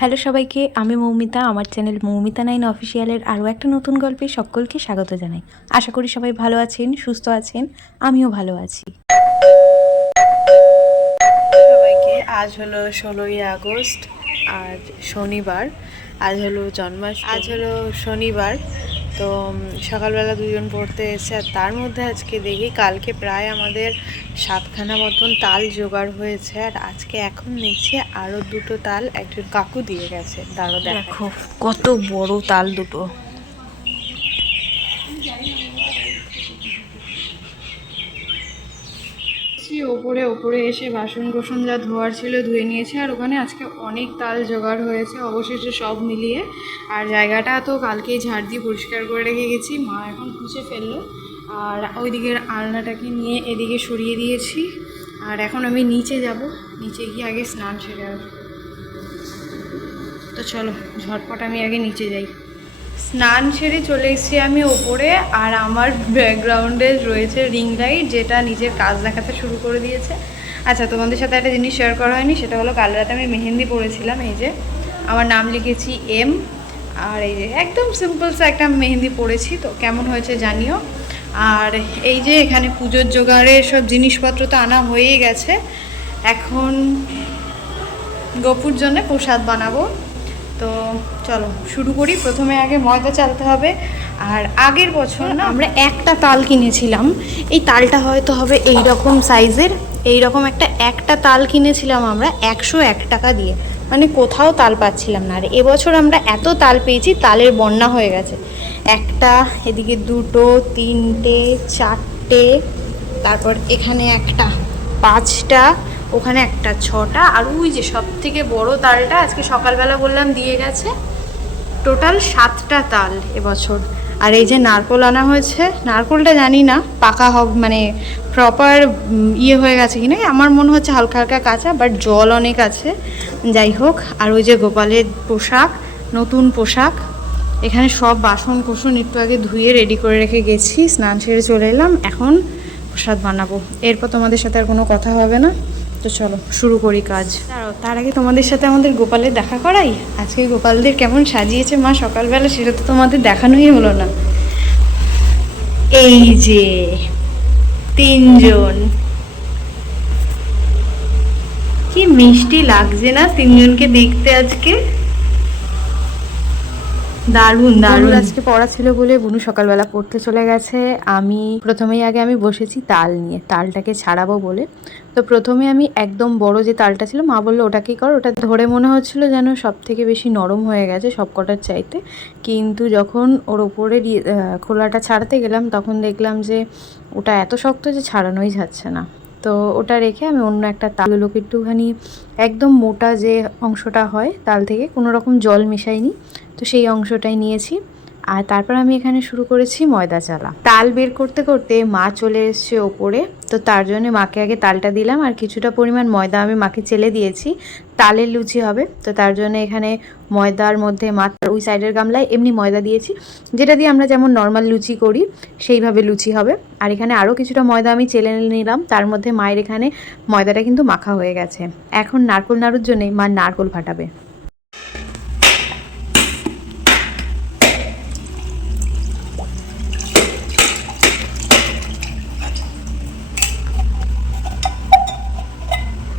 Hello সবাইকে, আমি মৌমিতা। আমার চ্যানেল মৌমিতা 9 অফিসিয়ালের আরও একটা নতুন গল্পে সকলকে স্বাগত জানাই। আশা করি সবাই ভালো আছেন, সুস্থ আছেন, আমিও ভালো আছি। সবাইকে আজ হলো 16ই আগস্ট, আজ শনিবার। আজ হলো শনিবার। তো সকালবেলা দুজন পড়তে এসে, আর তার মধ্যে আজকে দেখি কালকে প্রায় আমাদের 7খানা মতন তাল জোগাড় হয়েছে, আর আজকে এখন নিচে আরও 2টো তাল একজন কাকু দিয়ে গেছে। দাঁড়ো দেখো কত বড় তাল দুটো। ওপরে এসে বাসন কোসন যা ধোয়ার ছিল ধুয়ে নিয়েছে, আর ওখানে আজকে অনেক তাল জোগাড় হয়েছে অবশেষে সব মিলিয়ে। আর জায়গাটা তো কালকেই ঝাড় দিয়ে পরিষ্কার করে রেখে গেছি, মা এখন মুছে ফেললো। আর ওইদিকের আলনাটাকে নিয়ে এদিকে সরিয়ে দিয়েছি। আর এখন আমি নিচে যাব, নিচে গিয়ে আগে স্নান সেরে আসবো। তো চলো ঝটপট আমি আগে নিচে যাই। স্নান সেরে চলে এসেছি আমি ওপরে, আর আমার ব্যাকগ্রাউন্ডে রয়েছে রিং লাইট, যেটা নিজের কাজ দেখাতে শুরু করে দিয়েছে। আচ্ছা, তোমাদের সাথে একটা জিনিস শেয়ার করা হয়নি, সেটা হলো কাল রাতে আমি মেহেন্দি পড়েছিলাম। এই যে আমার নাম লিখেছি এম, আর এই যে একদম সিম্পলস একটা মেহেন্দি পড়েছি। তো কেমন হয়েছে জানিও। আর এই যে এখানে পুজোর জোগাড়ের সব জিনিসপত্র তো আনা হয়েই গেছে। এখন গোপুর জন্য প্রসাদ বানাবো। তো চলো শুরু করি। প্রথমে আগে ময়দা চালতে হবে। আর আগের বছর না আমরা একটা তাল কিনেছিলাম, এই তালটা হয়তো হবে এই রকম সাইজের। এই রকম একটা তাল কিনেছিলাম আমরা 101 টাকা দিয়ে, মানে কোথাও তাল পাচ্ছিলাম না। আর এবছর আমরা এত তাল পেয়েছি, তালের বন্যা হয়ে গেছে। একটা, এদিকে 2টো, 3টে, 4টে, তারপর এখানে একটা, 5টা, ওখানে একটা, 6টা, আর ওই যে সব থেকে বড় তালটা আজকে সকালবেলা বললাম দিয়ে গেছে। টোটাল 7টা তাল এবছর। আর এই যে নারকোল আনা হয়েছে, নারকোলটা জানি না পাকা হবে, মানে প্রপার হয়ে গেছে কিনা। আমার মনে হচ্ছে হালকা হালকা কাঁচা, বাট জল অনেক আছে। যাই হোক, আর ওই যে গোপালের পোশাক, নতুন পোশাক। এখানে সব বাসন কোসন একটু আগে ধুয়ে রেডি করে রেখে গেছি, স্নান সেরে চলে এলাম। এখন প্রসাদ বানাবো, এরপর তোমাদের সাথে আর কোনো কথা হবে না। তো চলো শুরু করি কাজ। তার আগে তোমাদের সাথে আমাদের গোপালের দেখা করাই। আজকে গোপালদের কেমন সাজিয়েছে মা সকালবেলা, সেটা তো তোমাদের দেখানোই হলো না। এই যে 3জন, কি মিষ্টি লাগছে না 3জনকে দেখতে আজকে। দারুণ দারুণ। আজকে পড়া ছিল বলে বুনু সকালবেলা পড়তে চলে গেছে। আমি প্রথমেই বসেছি তাল নিয়ে, তালটাকে ছাড়াবো বলে। তো প্রথমে আমি একদম বড় যে তালটা ছিল, মা বললো ওটাকেই কর। ওটা ধরে মনে হচ্ছিল যেন সব থেকে বেশি নরম হয়ে গেছে সব কটার চাইতে। কিন্তু যখন ওর ওপরে খোলাটা ছাড়াতে গেলাম, তখন দেখলাম যে ওটা এত শক্ত যে ছাড়ানোই যাচ্ছে না। তো ওটা রেখে আমি অন্য একটা তালগুলোকে একটুখানি, একদম মোটা যে অংশটা হয় তাল থেকে, কোনো রকম জল মেশাইনি, তো সেই অংশটাই নিয়েছি। আর তারপর আমি এখানে শুরু করেছি ময়দা চালা। তাল বের করতে করতে মা চলে এসছে ওপরে। তো তার জন্য মাকে আগে তালটা দিলাম, আর কিছুটা পরিমাণ ময়দা আমি মাকে চেলে দিয়েছি, তালের লুচি হবে। তো তার জন্য এখানে ময়দার মধ্যে মা ওই সাইডের গামলায় এমনি ময়দা দিয়েছি, যেটা দিয়ে আমরা যেমন নর্মাল লুচি করি সেইভাবে লুচি হবে। আর এখানে আরও কিছুটা ময়দা আমি চেলে নিলাম, তার মধ্যে মায়ের এখানে ময়দাটা কিন্তু মাখা হয়ে গেছে। এখন নারকোল নাড়ুর জন্যই মা নারকোল ফাটাবে।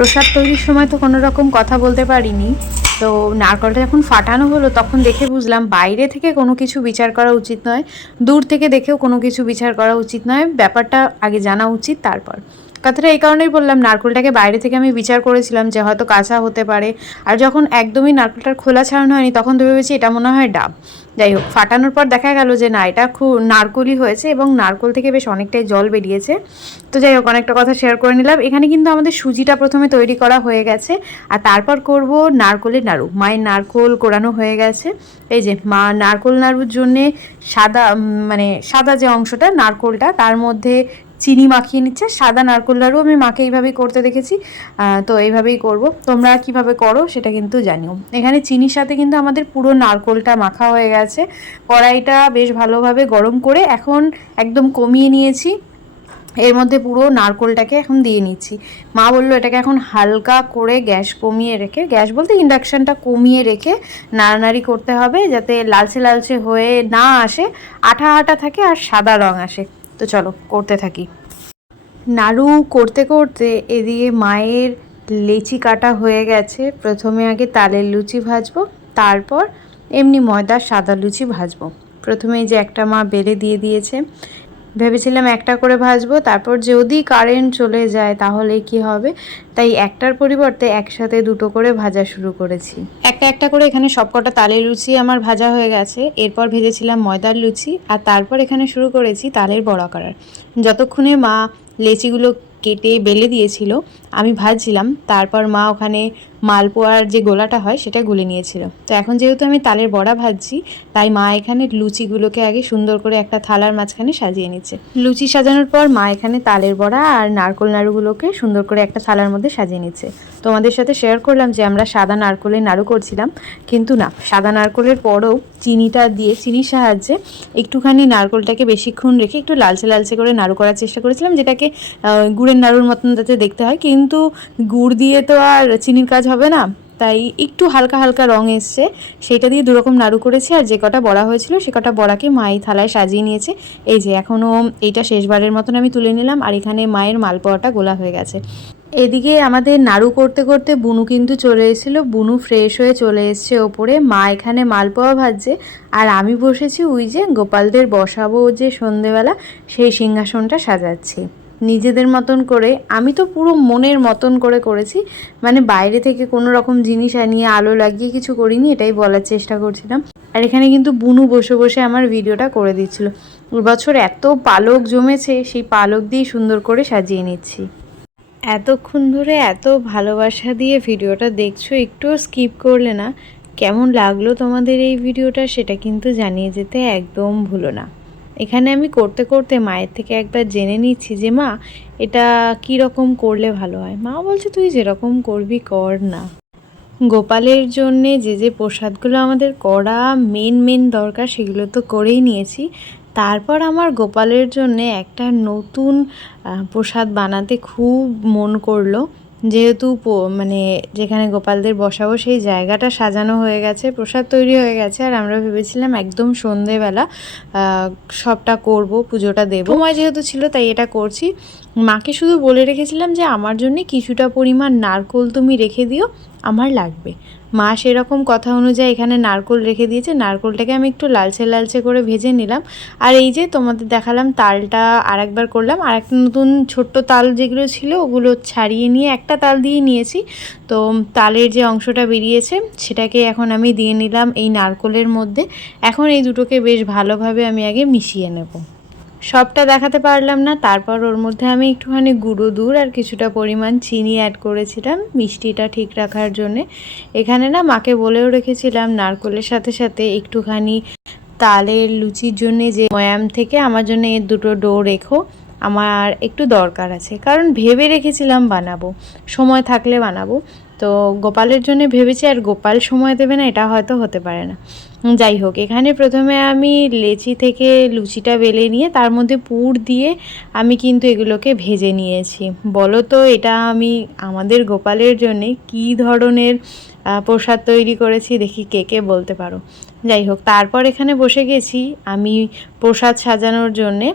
প্রসাদ তৈরির সময় তো কোনো রকম কথা বলতে পারিনি। তো নারকেলটা যখন ফাটানো হলো, তখন দেখে বুঝলাম বাইরে থেকে কোনো কিছু বিচার করা উচিত নয়, দূর থেকে দেখেও কোনো কিছু বিচার করা উচিত নয়, ব্যাপারটা আগে জানা উচিত তারপর। কথাটা এই কারণেই বললাম, নারকেলটাকে বাইরে থেকে আমি বিচার করেছিলাম যে হয়তো কাঁচা হতে পারে, আর যখন একদমই নারকেলটার খোলা ছাড়ানো হয়নি, তখন তো ভেবেছি এটা মনে হয় ডাব। যাই হোক, ফাটানোর পর দেখা গেল যে না, এটা খুব নারকলই হয়েছে, এবং নারকল থেকে বেশ অনেকটাই জল বেরিয়েছে। তো যাই হোক, অনেকটা কথা শেয়ার করে নিলাম। এখানে কিন্তু আমাদের সুজিটা প্রথমে তৈরি করা হয়ে গেছে, আর তারপর করব নারকলের নাড়ু। মায়ের নারকল কোরানো হয়ে গেছে। এই যে মা নারকল নাড়ুর জন্যে সাদা, মানে সাদা যে অংশটা নারকলটা, তার মধ্যে চিনি মাখিয়ে নিচ্ছে। সাদা নারকল নাড়ু আমি মাকে এইভাবেই করতে দেখেছি, তো এইভাবেই করব। তোমরা কিভাবে করো সেটা কিন্তু জানিও। এখানে চিনির সাথে কিন্তু আমাদের পুরো নারকলটা মাখা হয়ে গেছে। কড়াইটা বেশ ভালোভাবে গরম করে এখন একদম কমিয়ে নিয়েছি। এর মধ্যে পুরো নারকোলটাকে এখন দিয়ে নিচ্ছি। মা বললো এটাকে এখন হালকা করে গ্যাস কমিয়ে রেখে, গ্যাস বলতে ইন্ডাকশানটা কমিয়ে রেখে নাড়ানাড়ি করতে হবে, যাতে লালচে লালচে হয়ে না আসে, আঠা আঠা থাকে আর সাদা রং আসে। তো চলো করতে থাকি। নাড়ু করতে করতে এদিকে মায়ের লেচি কাটা হয়ে গেছে। প্রথমে আগে তালের লুচি ভাজবো, তারপর এমনি ময়দার সাদা লুচি ভাজবো। প্রথমে যে একটা মা বেলে দিয়ে দিয়েছে, ভেবেছিলাম একটা করে ভাজবো, তারপর যদি কারেন্ট চলে যায় তাহলে কি হবে, তাই একটার পরিবর্তে একসাথে দুটো করে ভাজা শুরু করেছি। একটা একটা করে এখানে সবকটা তালের লুচি আমার ভাজা হয়ে গেছে। এরপর ভেজেছিলাম ময়দার লুচি, আর তারপর এখানে শুরু করেছি তালের বড়া করার। যতক্ষণে মা লেচিগুলো কেটে বেলে দিয়েছিল আমি ভাজছিলাম, তারপর মা ওখানে মালপোয়ার যে গোলাটা হয় সেটা গুলে নিয়েছিল। তো এখন যেহেতু আমি তালের বড়া ভাজছি, তাই মা এখানে লুচিগুলোকে আগে সুন্দর করে একটা থালার মাঝখানে সাজিয়ে নিচ্ছে। লুচি সাজানোর পর মা এখানে তালের বড়া আর নারকোল নাড়ুগুলোকে সুন্দর করে একটা থালার মধ্যে সাজিয়ে নিচ্ছে। তোমাদের সাথে শেয়ার করলাম যে আমরা সাদা নারকোলের নাড়ু করছিলাম, কিন্তু না, সাদা নারকোলের পরও চিনিটা দিয়ে, চিনির সাহায্যে একটুখানি নারকোলটাকে বেশিক্ষণ রেখে একটু লালচে লালচে করে নাড়ু করার চেষ্টা করেছিলাম, যেটাকে গুড়ের নাড়ুর মতন যাতে দেখতে হয়। কিন্তু গুড় দিয়ে তো আর চিনির কাজ হবে না, তাই একটু হালকা হালকা রং এসছে, সেটা দিয়ে দুরকম নাড়ু করেছি। আর যে কটা বড়া হয়েছিল সে কটা বড়াকে মাই থালায় সাজিয়ে নিয়েছে। এই যে এখনও এইটা শেষবারের মতন আমি তুলে নিলাম, আর এখানে মায়ের মালপোয়াটা গোলা হয়ে গেছে। এদিকে আমাদের নাড়ু করতে করতে বুনু কিন্তু চলে এসেছিলো। বুনু ফ্রেশ হয়ে চলে এসছে ওপরে। মা এখানে মালপোয়া ভাজছে, আর আমি বসেছি ওই যে গোপালদের বসাবো যে সন্ধেবেলা, সেই সিংহাসনটা সাজাচ্ছি নিজেদের মতন করে। আমি তো পুরো মনের মতন করে করেছি, মানে বাইরে থেকে কোনো রকম জিনিস আনিয়ে আলো লাগিয়ে কিছু করিনি, এটাই বলার চেষ্টা করছিলাম। আর এখানে কিন্তু বুনু বসে বসে আমার ভিডিওটা করে দিচ্ছিল। এবছর এত পালক জমেছে, সেই পালক দিয়ে সুন্দর করে সাজিয়ে নিচ্ছি। এতক্ষণ ধরে এত ভালোবাসা দিয়ে ভিডিওটা দেখছো, একটু স্কিপ করলে না। কেমন লাগলো তোমাদের এই ভিডিওটা সেটা কিন্তু জানিয়ে যেতে একদম ভুলো না। এখানে আমি করতে করতে মায়ের থেকে একবার জেনে নিচ্ছি যে মা এটা কি রকম করলে ভালো হয়। মা বলছে তুই যেরকম করবি কর না। গোপালের জন্যে যে যে প্রসাদগুলো আমাদের করা মেন দরকার সেগুলো তো করেই নিয়েছি। তারপর আমার গোপালের জন্যে একটা নতুন প্রসাদ বানাতে খুব মন করলো, যেহেতু মানে যেখানে গোপালদের বসাবো সেই জায়গাটা সাজানো হয়ে গেছে, প্রসাদ তৈরি হয়ে গেছে। আর আমরা ভেবেছিলাম একদম সন্ধেবেলা সবটা করব, পুজোটা দেবো। সময় যেহেতু ছিল তাই এটা করছি। মাকে শুধু বলে রেখেছিলাম যে আমার জন্যে কিছুটা পরিমাণ নারকোল তুমি রেখে দিও, আমার লাগবে। মা সেরকম কথা অনুযায়ী এখানে নারকোল রেখে দিয়েছে। নারকোলটাকে আমি একটু লালচে লালচে করে ভেজে নিলাম। আর এই যে তোমাদের দেখালাম তালটা আর একবার করলাম, আর একটা নতুন ছোট্ট তাল যেগুলো ছিল ওগুলো ছাড়িয়ে নিয়ে একটা তাল দিয়ে নিয়েছি। তো তালের যে অংশটা বেরিয়েছে সেটাকে এখন আমি দিয়ে নিলাম এই নারকোলের মধ্যে। এখন এই দুটোকে বেশ ভালোভাবে আমি আগে মিশিয়ে নেব। সবটা দেখাতে পারলাম না, তারপর ওর মধ্যে আমি একটুখানি গুঁড়ো দুধ আর কিছুটা পরিমাণ চিনি অ্যাড করেছিলাম মিষ্টিটা ঠিক রাখার জন্যে। এখানে না মাকে বলেও রেখেছিলাম নারকোলের সাথে সাথে একটুখানি তালের লুচির জন্যে যে ময়াম থেকে আমার জন্য এর দুটো ডো রেখো, আমার একটু দরকার আছে। কারণ ভেবে রেখেছিলাম বানাবো, সময় থাকলে বানাবো। তো গোপালের জন্য ভেবেছি, আর গোপাল সময় দেবে না এটা হয়তো হতে পারে না। যাই হোক, এখানে প্রথমে আমি লেচি থেকে লুচিটা বেলে নিয়ে তার মধ্যে পুর দিয়ে আমি কিন্তু এগুলোকে ভেজে নিয়েছি। বলো তো এটা আমি আমাদের গোপালের জন্যে কী ধরনের প্রসাদ তৈরি করেছি, দেখি কে কে বলতে পারো। যাই হোক, তারপর এখানে বসে গেছি আমি প্রসাদ সাজানোর জন্যে।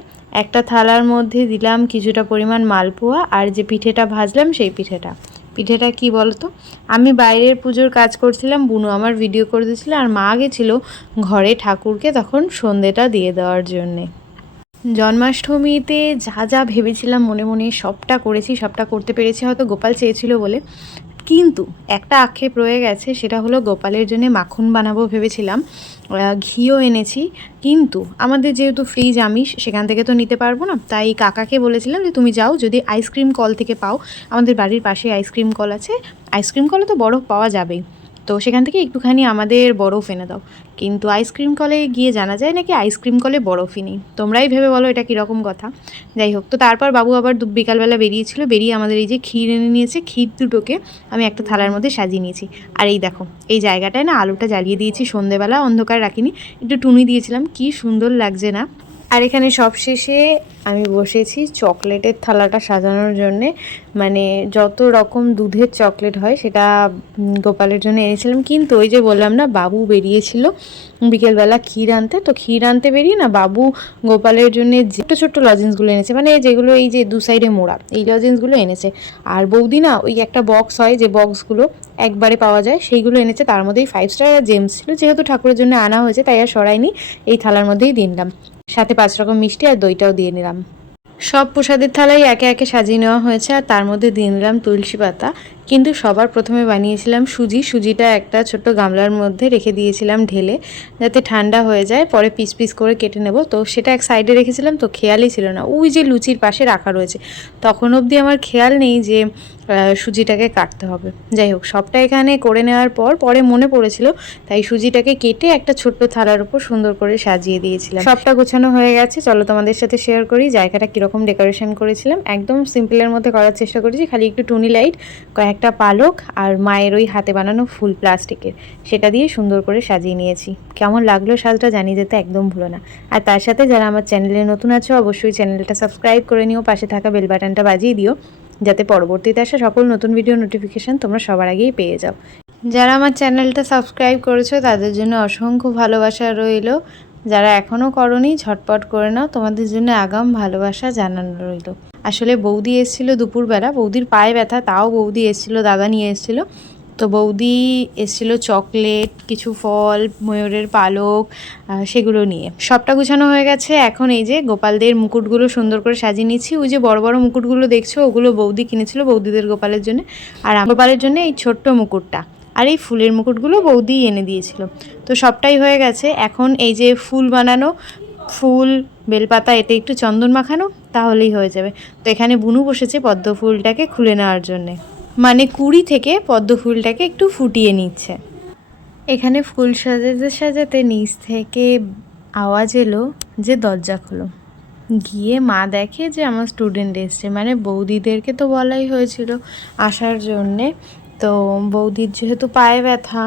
একটা থালার মধ্যে দিলাম কিছুটা পরিমাণ মালপোয়া, আর যে পিঠেটা ভাজলাম সেই পিঠেটা কি বলতো, আমি বাইরের পুজোর কাজ করছিলাম, বুনু আমার ভিডিও করে দিয়েছিল, আর মা গেছিলো ঘরে ঠাকুরকে তখন সন্ধেটা দিয়ে দেওয়ার জন্যে। জন্মাষ্টমীতে যা যা ভেবেছিলাম মনে মনে সবটা করেছি, সবটা করতে পেরেছি, হয়তো গোপাল চেয়েছিল বলে। কিন্তু একটা আক্ষেপ রয়ে গেছে, সেটা হলো গোপালের জন্য মাখন বানাবো ভেবেছিলাম, ঘিও এনেছি, কিন্তু আমাদের যেহেতু ফ্রিজ আমিষ সেখান থেকে তো নিতে পারবো না। তাই কাকাকে বলেছিলাম যে তুমি যাও, যদি আইসক্রিম কল থেকে পাও, আমাদের বাড়ির পাশে আইসক্রিম কল আছে, আইসক্রিম কলে তো বরফ পাওয়া যাবেই, তো সেখান থেকে একটুখানি আমাদের বরফ এনে দাও। কিন্তু আইসক্রিম কলে গিয়ে জানা যায় নাকি আইসক্রিম কলে বরফই নেই। তোমরাই ভেবে বলো এটা কীরকম কথা। যাই হোক, তো তারপর বাবু আবার বিকালবেলা বেরিয়েছিল, বেরিয়ে আমাদের এই যে ক্ষীর এনে নিয়েছে, ক্ষীর দুটোকে আমি একটা থালার মধ্যে সাজিয়ে নিয়েছি। আর এই দেখো এই জায়গাটায় না আলোটা জ্বালিয়ে দিয়েছি সন্ধেবেলা, অন্ধকার রাখিনি, একটু টুনি দিয়েছিলাম, কি সুন্দর লাগছে না। আর এখানে সবশেষে আমি বসেছি চকলেটের থালাটা সাজানোর জন্যে। মানে যত রকম দুধের চকলেট হয় সেটা গোপালের জন্য এনেছিলাম। কিন্তু ওই যে বললাম না, বাবু বেরিয়েছিল বিকেলবেলা ক্ষীর আনতে, তো ক্ষীর আনতে বেরিয়ে না বাবু গোপালের জন্য ছোট্ট ছোট্ট লজেন্সগুলো এনেছে, মানে যেগুলো এই যে দু সাইডে মোড়া এই লজেন্সগুলো এনেছে। আর বৌদি না ওই একটা বক্স হয় যে বক্সগুলো একবারে পাওয়া যায় সেইগুলো এনেছে, তার মধ্যেই 5 স্টার আর জেমস ছিল। যেহেতু ঠাকুরের জন্য আনা হয়েছে তাই আর সরাইনি, এই থালার মধ্যেই দিলাম। সাথে 5 রকম মিষ্টি আর দইটাও দিয়ে নিলাম। সব প্রসাদের থালাই একে একে সাজিয়ে নেওয়া হয়েছে আর তার মধ্যে দিয়ে নিলাম তুলসী পাতা। কিন্তু সবার প্রথমে বানিয়েছিলাম সুজিটা একটা ছোট্ট গামলার মধ্যে রেখে দিয়েছিলাম ঢেলে, যাতে ঠান্ডা হয়ে যায়, পরে পিস পিস করে কেটে নেব। তো সেটা এক সাইডে রেখেছিলাম, তো খেয়ালই ছিল না ওই যে লুচির পাশে রাখা রয়েছে, তখন অবধি আমার খেয়াল নেই যে সুজিটাকে কাটতে হবে। যাই হোক, সবটা এখানে করে নেওয়ার পর পরে মনে পড়েছিল, তাই সুজিটাকে কেটে একটা ছোট্ট থালার উপর সুন্দর করে সাজিয়ে দিয়েছিলাম। সবটা গোছানো হয়ে গেছে, চলো তোমাদের সাথে শেয়ার করি জায়গাটা কীরকম ডেকোরেশন করেছিলাম। একদম সিম্পলের মধ্যে করার চেষ্টা করেছি, খালি একটু টুনি লাইট, কয়েকটা পালক আর মায়ের ওই হাতে বানানো ফুল প্লাস্টিকের, সেটা দিয়ে সুন্দর করে সাজিয়ে নিয়েছি। কেমন লাগলো সাজটা জানিয়ে যেতে একদম ভুলো না। আর তার সাথে যারা আমার চ্যানেলে নতুন আছো অবশ্যই চ্যানেলটা সাবস্ক্রাইব করে নিও, পাশে থাকা বেল বাটনটা বাজিয়ে দিও, যাতে পরবর্তীতে আসা সকল নতুন ভিডিও নোটিফিকেশান তোমরা সবার আগেই পেয়ে যাও। যারা আমার চ্যানেলটা সাবস্ক্রাইব করেছো তাদের জন্য অসংখ্য ভালোবাসা রইল, যারা এখনও করনি ঝটপট করে নাও, তোমাদের জন্য আগাম ভালোবাসা জানানো রইল। আসলে বৌদি এসেছিলো দুপুরবেলা, বৌদির পায়ে ব্যথা, তাও বৌদি এসেছিলো, দাদা নিয়ে এসেছিলো। তো বৌদি এসেছিলো চকলেট, কিছু ফল, ময়ূরের পালক, সেগুলো নিয়ে। সবটা গুছানো হয়ে গেছে। এখন এই যে গোপালদের মুকুটগুলো সুন্দর করে সাজিয়ে নিচ্ছি। ওই যে বড় বড় মুকুটগুলো দেখছো ওগুলো বৌদি কিনেছিল বৌদিদের গোপালের জন্য, আর গোপালের জন্য এই ছোট্ট মুকুটটা আর এই ফুলের মুকুটগুলো বৌদি এনে দিয়েছিল। তো সবটাই হয়ে গেছে। এখন এই যে ফুল বানানো, ফুল বেলপাতা, এতে একটু চন্দন মাখানো, তাহলেই হয়ে যাবে। তো এখানে বুনু বসেছে পদ্ম ফুলটাকে খুলে নেওয়ার জন্যে, মানে কুড়ি থেকে পদ্ম ফুলটাকে একটু ফুটিয়ে নিচ্ছে। এখানে ফুল সাজাতে সাজাতে নিচ থেকে আওয়াজ এলো যে দরজা খোলো। গিয়ে মা দেখে যে আমার স্টুডেন্ট এসছে, মানে বৌদিদেরকে তো বলাই হয়েছিল আসার জন্যে। তো বৌদির যেহেতু পায়ে ব্যথা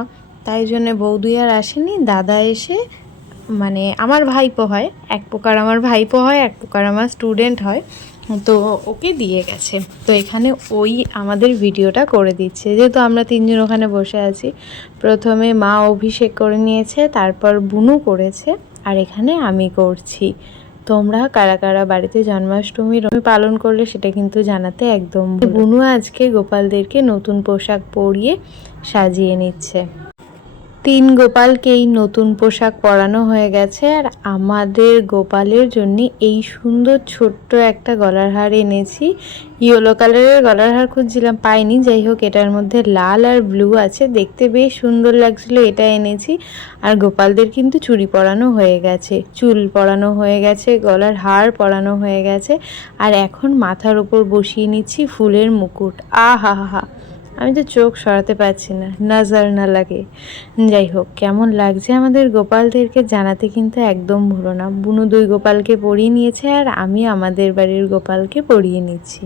তাই জন্যে বৌদি আর আসেনি, দাদা এসে, মানে আমার ভাইপো হয় এক প্রকার, আমার ভাইপো হয় এক প্রকার, আমার স্টুডেন্ট হয়, তো ওকে দিয়ে গেছে। তো এখানে ওই আমাদের ভিডিওটা করে দিচ্ছে, যেহেতু আমরা তিনজন ওখানে বসে আছি। প্রথমে মা অভিষেক করে নিয়েছে, তারপর বুনু করেছে, আর এখানে আমি করছি। তোমরা কারা কারা বাড়িতে জন্মাষ্টমী পালন করলে সেটা কিন্তু জানাতে একদম। বুনু আজকে গোপালদেরকে নতুন পোশাক পরিয়ে সাজিয়ে নিচ্ছে। 3 গোপালকেই নতুন পোশাক পরানো হয়ে গেছে, আর আমাদের গোপালের জন্য এই সুন্দর ছোট্ট একটা গলার হার এনেছি। ইয়েলো কালারের গলার হার খুঁজছিলাম, পাইনি। যাই হোক, এটার মধ্যে লাল আর ব্লু আছে, দেখতে বেশ সুন্দর লাগছিল, এটা এনেছি। আর গোপালদের কিন্তু চুড়ি পরানো হয়ে গেছে, চুল পরানো হয়ে গেছে, গলার হার পরানো হয়ে গেছে, আর এখন মাথার উপর বসিয়ে নিচ্ছি ফুলের মুকুট। আহা হা হা, আমি তো চোখ সরাতে পারছি না, নজর না লাগে। যাই হোক, কেমন লাগছে আমাদের গোপালদেরকে জানাতে কিন্তু একদম ভুলো না। বুনু 2 গোপালকে পরিয়ে নিয়েছে আর আমি আমাদের বাড়ির গোপালকে পরিয়ে নিচ্ছি।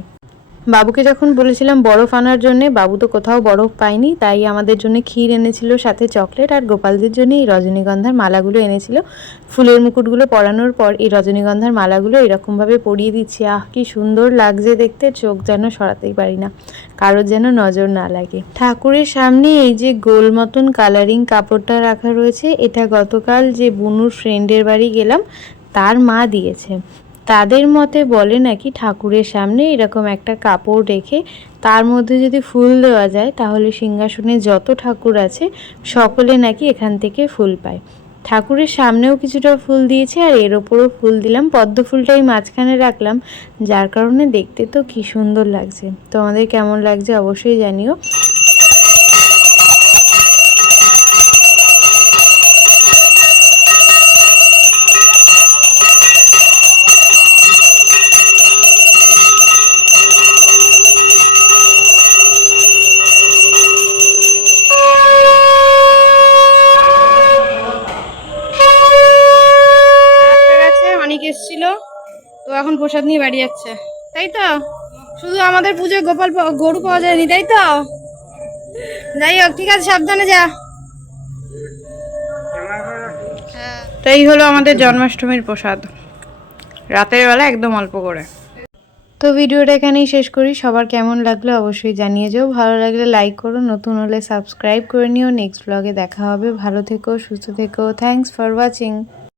বাবুকে যখন বলেছিলাম বরফ আনার জন্যে, বাবু তো কোথাও বরফ পায়নি, তাই আমাদের জন্য ক্ষীর এনেছিল, সাথে চকলেট, আর গোপালদের জন্য এই রজনীগন্ধার মালাগুলো এনেছিল। ফুলের মুকুটগুলো পরানোর পর এই রজনীগন্ধার মালাগুলো এরকমভাবে পরিয়ে দিচ্ছি। আহ, কি সুন্দর লাগছে দেখতে, চোখ যেন সরাতেই পারি না, কারোর যেন নজর না লাগে। ঠাকুরের সামনে এই যে গোল মতন কালারিং কাপড়টা রাখা রয়েছে, এটা গতকাল যে বুনুর ফ্রেন্ডের বাড়ি গেলাম তার মা দিয়েছে। তাদের মতে বলে নাকি ঠাকুরের সামনে এরকম একটা কাপড় রেখে তার মধ্যে যদি ফুল দেওয়া যায় তাহলে সিংহাসনে যত ঠাকুর আছে সকলে নাকি এখান থেকে ফুল পায়। ঠাকুরের সামনেও কিছুটা ফুল দিয়েছে আর এর ওপরও ফুল দিলাম, পদ্ম ফুলটাই মাঝখানে রাখলাম, যার কারণে দেখতে তো কি সুন্দর লাগছে। তোমাদের কেমন লাগছে অবশ্যই জানিও। এসেছিল তো এখন প্রসাদ নিয়ে বাড়ি যাচ্ছে, তাই তো? শুধু আমাদের পুজোয় গোপাল গরু পাওয়া যায়নি, তাই তো? যাই হোক, ঠিক আছে, সাবধানে যা। তাই হলো আমাদের জন্মাষ্টমীর প্রসাদ। রাতের বেলা একদম অল্প করে। তো ভিডিওটা এখানেই শেষ করি। সবার কেমন লাগলো অবশ্যই জানিয়ে যাও। ভালো লাগলে লাইক করো, নতুন হলে সাবস্ক্রাইব করে নিও। নেক্সট ব্লগে দেখা হবে। ভালো থেকো, সুস্থ থেকো। Thanks for watching.